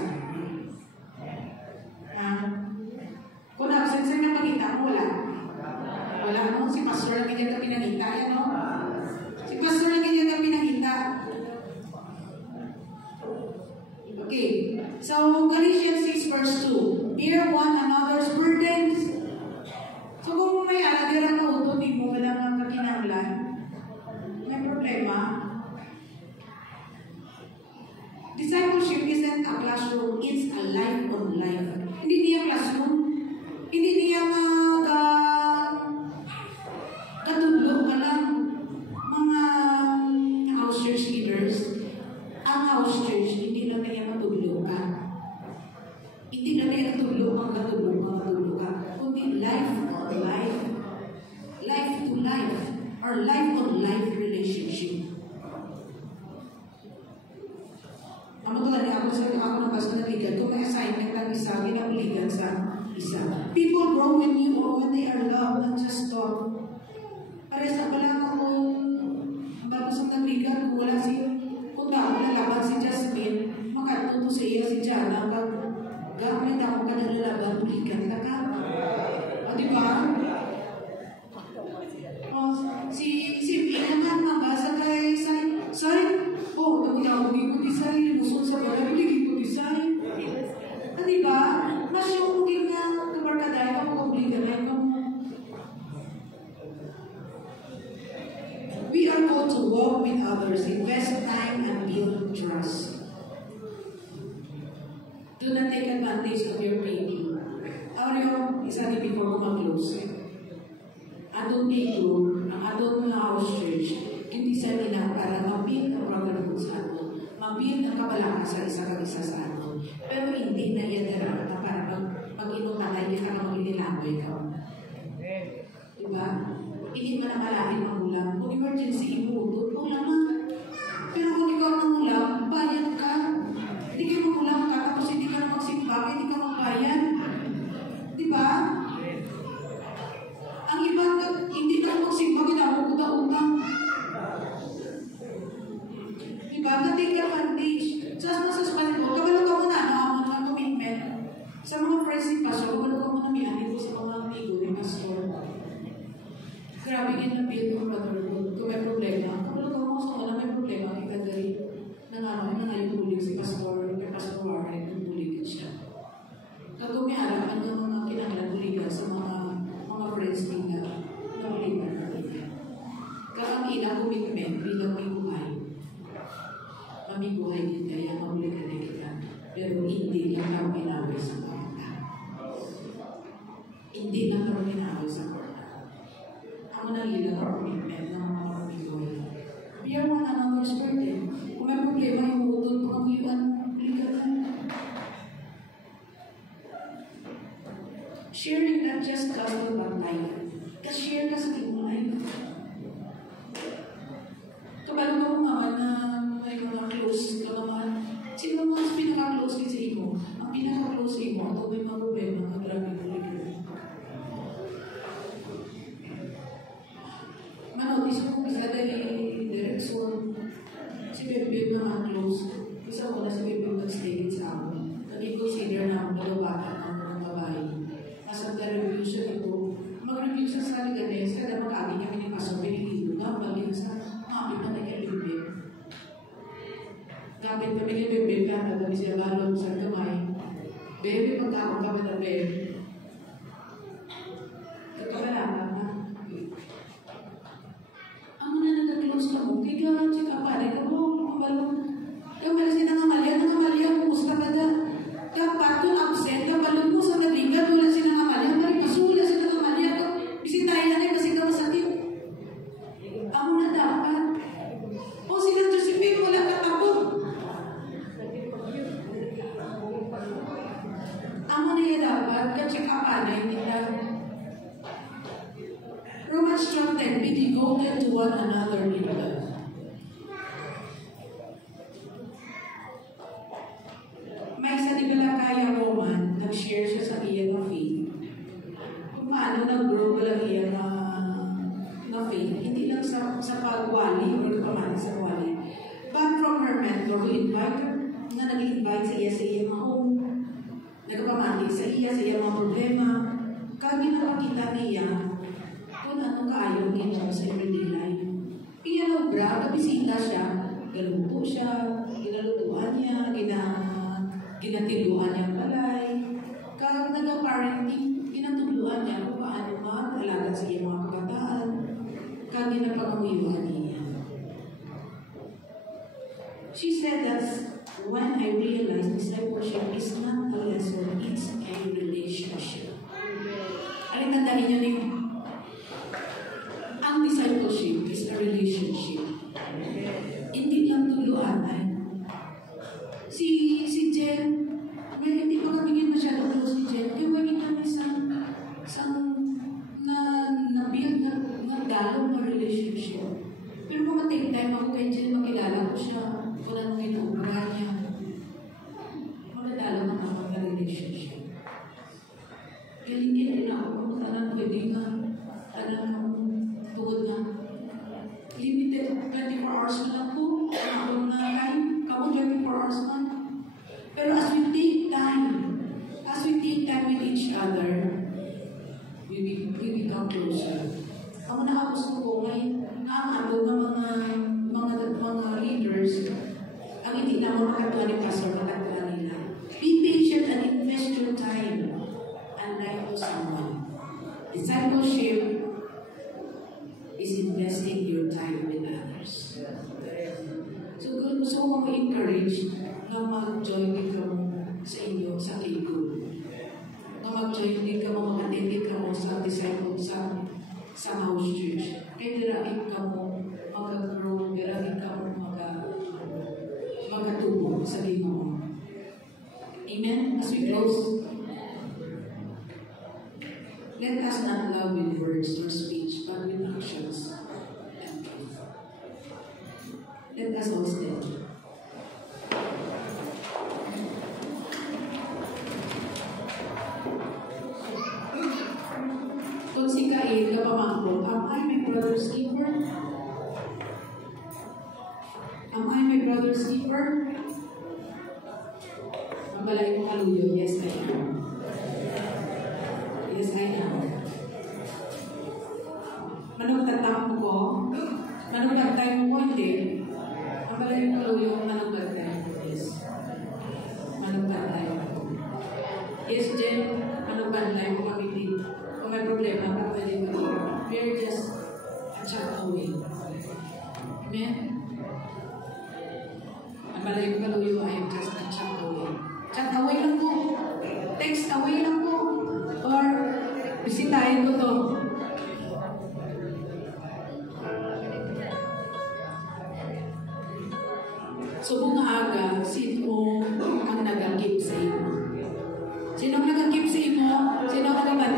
kung absent sa napagkita mo, wala mo, si pastor lang ganyan ka pinagkita, yan o? Si pastor lang ganyan ka pinagkita. Okay, so Galatians 6 verse 2, bear one another's burdens. So kung may aladira na uto, di mo walang ang kakinanglan, may problema. Discipleship isn't a classroom, it's a life on life. Hindi niya classroom, hindi niya katudlo ka lang mga house church leaders. Ang house church, hindi lang niya matudlo ka. Hindi na niya katudlo ka. Kundi life on life. Life to life. Or life on life relationship. Ako na basta nabigan. Kung may assignment ang isa, ginabuligan sa isa. People grow when you or when they are loved, not just taught. Pares na pala kung bago sa nabigan, kung wala kung wala laban si Jasmine, makatuto sa iya si Jana, gamit ako ka nalalaban, buligan ka ka. O, diba? O, si Pina naman, mabasa kay Sai. Oh, tawag-tawag ko di Sai, lumusong sa balay, buligin ko di Sai. Ah, diba? Nasyong na kabarkaday ka mo, kabuligan ka mo. We are called to walk with others, invest time, and build trust. Do not take advantage of your baby. Aureo, isa din before ko mag-close. Adon group, ang adon na house church, hindi sa nila para mabin ang brotherhood sa ato, mabin ang kabalakan sa isa sa ato. Pero hindi na yan na para pag-inunakay niya ka na mag-inilangoy ka. Diba? Hindi man nakalahin magulang. Kung emergency, imutot, naman. Pero kung ikaw magulang, bayad ka. Hindi ka magulang ka, tapos hindi ka na magsimba, hindi ka Sharing not just gospel but life. Share ka sa iyong life. Kabalo mo naman na may mga close ka naman. Sino mas pinaka-close sa imo? Ang pinaka-close sa imo, ito may mga problema, mga grabe mo. Manotis mo, isa dahil direksyon. Si Bebe naman close. Isa ko na si Bebe mag-stay sa ako. Nag-consider na ang balawatan ng mga babae. Nasa review siya ito. Mag-review siya sa Liganes, kada mag-agi kami ng kaso, pinilido na, balik sa kapit na kay Bebe. Kapit kami kay Bebe, kaya kami siya balon sa kamay. Bebe, pagkakong kami na Bebe. Kapalala na. Ang na nag-close ka mo, kaya chika pa, di ka mo, balon. Kaya wala siya nangamalya, kumusta ka na? Dapat kung absent, balon mo sa naglingan, wala siya nangamalya, wala siya nangamalya. Bisitahin na kasi ka masakit. Amo na dapat. O sila Josephine, wala katabo. Amo na yan dapat, kasi kapanay nila. Romans 12:10, be devoted to one another in love. May isa di bala kaya woman, nag-share siya sa iyang faith. Kung paano nag-grow lang iyang na faith, hindi lang sa pagwali o pamana sa wali, but from her mentor who invite her, na nag-invite sa iyang home, nagpamani sa iyang mga problema, kami nakakita niya kung anong kaayaw niya sa everyday life. Pinalobra, kabisita siya, galuto siya, ginalutuan niya, ginatiluan niya balay, kag nag-parenting, ginatuluan niya kung paano mag-alaga sa iyang mga kabataan, kag ginapangawiyuhan niya. She said that when I realized discipleship is not a lesson, it's a relationship. Alin tandaan niyo niyo? Ang discipleship is a relationship. Hindi lang tuluan ay. Si Jen, may hindi pa kami masyado close si Jen. Kaya may kami sa na-build na dalong na relationship. Pero kung matake time ako kay Jen, makilala ko siya. Kung anong inuubra niya. Magdalo na ako na relationship. Galing-galing na ako kung talang pwede na talang tuhod na. Limited 24 hours na lang po. Ako na time. Kamu 24 hours na. Pero as we take time with each other, we become closer. Ako nakapos ko ngayon, nakakabog ng mga leaders, ang hindi na mo makatuwa ni Pastor, makatuwa nila. Be patient and invest your time and life to someone. Discipleship is investing your time with others. So, gusto ko encourage na mag-join din ka mo sa inyo sa Ligo. Na mag-join din ka mo, mag-attend ka mo sa disciple sa house church. Kaya diragin ka mo mag-grow, diragin ka mo magatubo sa Ligo. Amen? As we close, let us not love with words or speech, but with actions and faith. Let us all stand. Kung si Kain, kapamangko, am I my brother's keeper? Am I my brother's keeper? Ang balay ko kaluyo, yes I am. Yes I am. Manugtatang mo ko? Manugtatay mo ko, hindi. Ang balay ko kaluyo, manugtatay mo, yes. Manugtatay mo. Yes, Jen, manugtatay mo kami dito. Kung may problema ka, pwede mo. We're just a chat away. Amen? Ang balay ko kaluyo, I am just a chat away. Chat away lang po. Text away lang po. Or, bisitahin ko to. So, kung aga, sino ang nag-keep sa iyo? Sino ang nag-keep sa iyo? Sino ang nag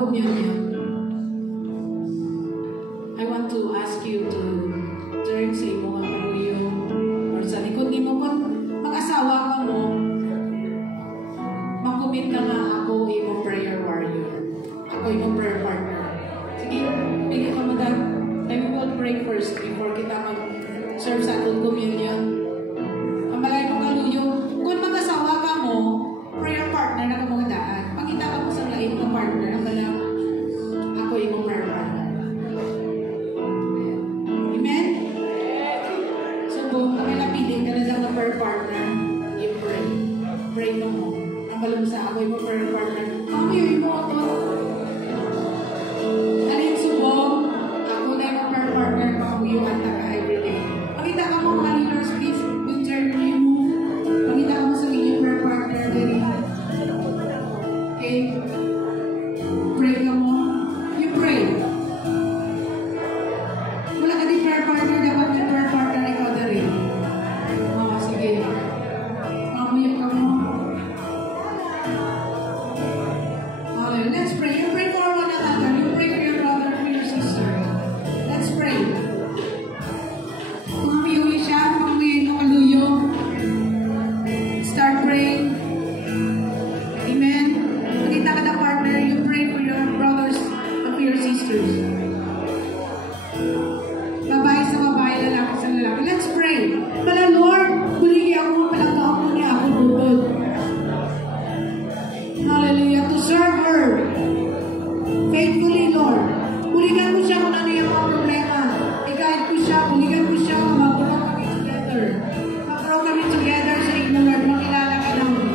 communion, I want to ask you to turn sa imong kaluyo or sa likod nimo kung mag-asawa ka mo, makumit na nga ako imong prayer warrior. Ako imong prayer partner. Sige, pili ka mo dahil I will pray first before kita mag-serve sa atong communion. Ang malay mong kaluyo, kung mag-asawa ka mo, prayer partner na ka mga daan. Pagkita ka mo sa lain ng partner, ang galang ako imong prayer partner. Amen? So, kung kami napili ka na lang ng prayer partner, you pray. Pray mo mo. Ang balang sa ako imong prayer partner. Kami yung mo ito. Ano yung subong? Ako na yung prayer partner, makakuyuan ta ka everyday. Pagkita ka mo mga leaders, please, yung turn mo. Pagkita ka mo sa inyong prayer partner, dali. Okay? Pray ka mo. You pray. Wala ka di prayer partner, dapat yung prayer partner ikaw na rin. Oo, sige. Mamuyok ka mo. Okay, let's pray. You pray for one another. You pray for your brother, for your sister. Let's pray. Mamuyok siya, mamuyok ka kaluyo. Start praying. Amen. Pagkita ka na partner, you pray for your brothers and for your sisters. Babae sa babae, lalaki sa lalaki. Let's pray. Pala Lord, buligi ako, palagkaon mo niya ako bubod. Hallelujah. To serve her faithfully, Lord. Buligan mo siya kung ano yung mga problema. I-guide ko siya, buligan ko siya, mag-grow kami together. Mag-grow kami together sa inyo, Lord. Makilala ka namin.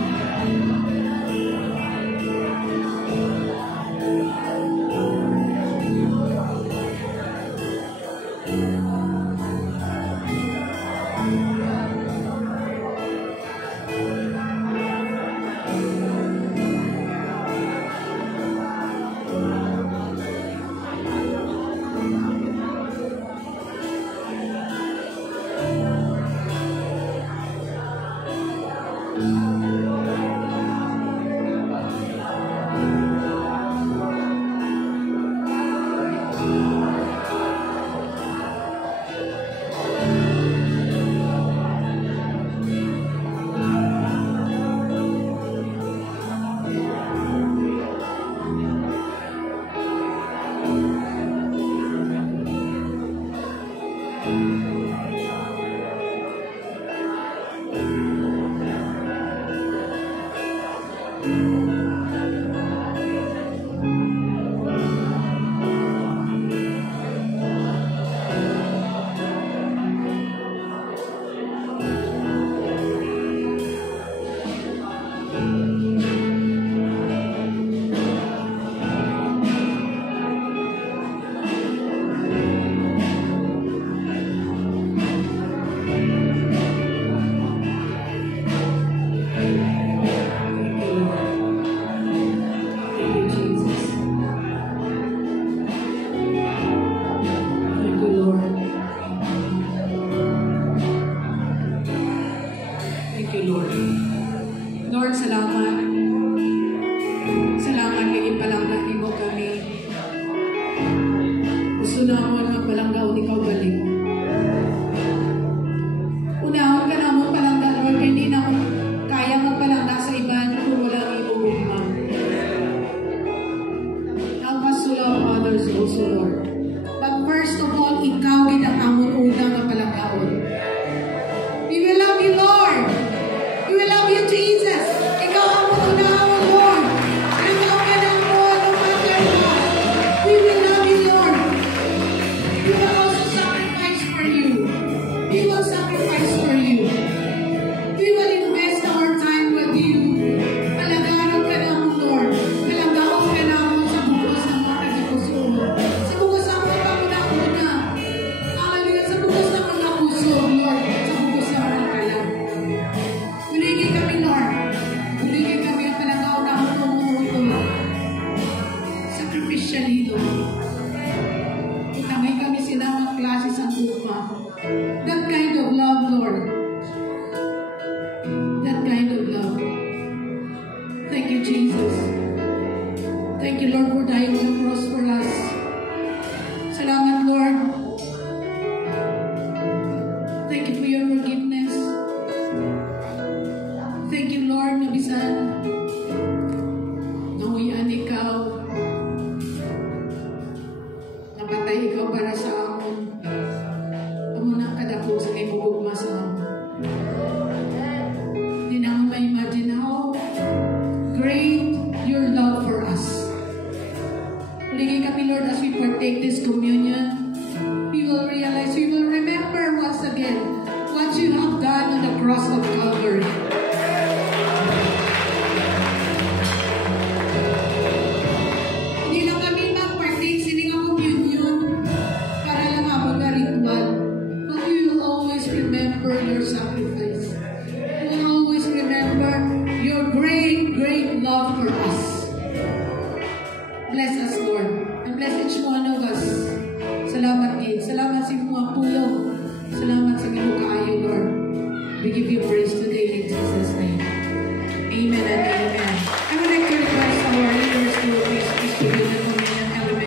Thank you, Lord, for dying your love for us. Huligay kami, Lord, as we partake this communion, we will realize, we will remember once again what you have done on the cross of Calvary. Hindi lang kami mag-partake sining ang communion para lang abang na ritual, but we will always remember your sacrifice. We will always remember your great, great love for us. Bless us, Lord. And bless each one of us. Salamat, King. Salamat sa mga pulong. Salamat sa mga kaayo, Lord. We give you praise.